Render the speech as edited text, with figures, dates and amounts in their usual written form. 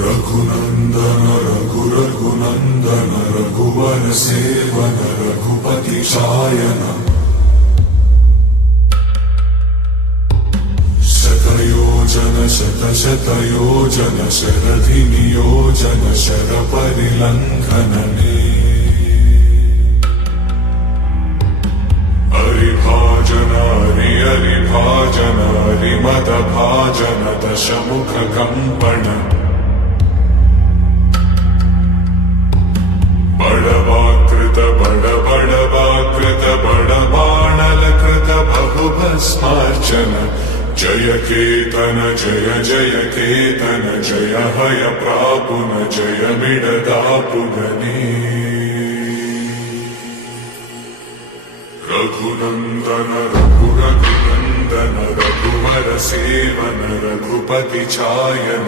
रघुनंदन रघुनंदन रघुवर सेवन रघुपति शायन शतयोजन शरधि नियोजन शर परिलंघनने हरिभाजन हरिभाजन हरिमद भाजन दशमुख कंपन बड़वाकृत बड़बाणल बहुभस्मार्चन जय केतन जय केतन जय हय प्रापुन जय मिडदापुगने रघुनंदन रघुनंदन रघुवर सेवन रघुपति चायन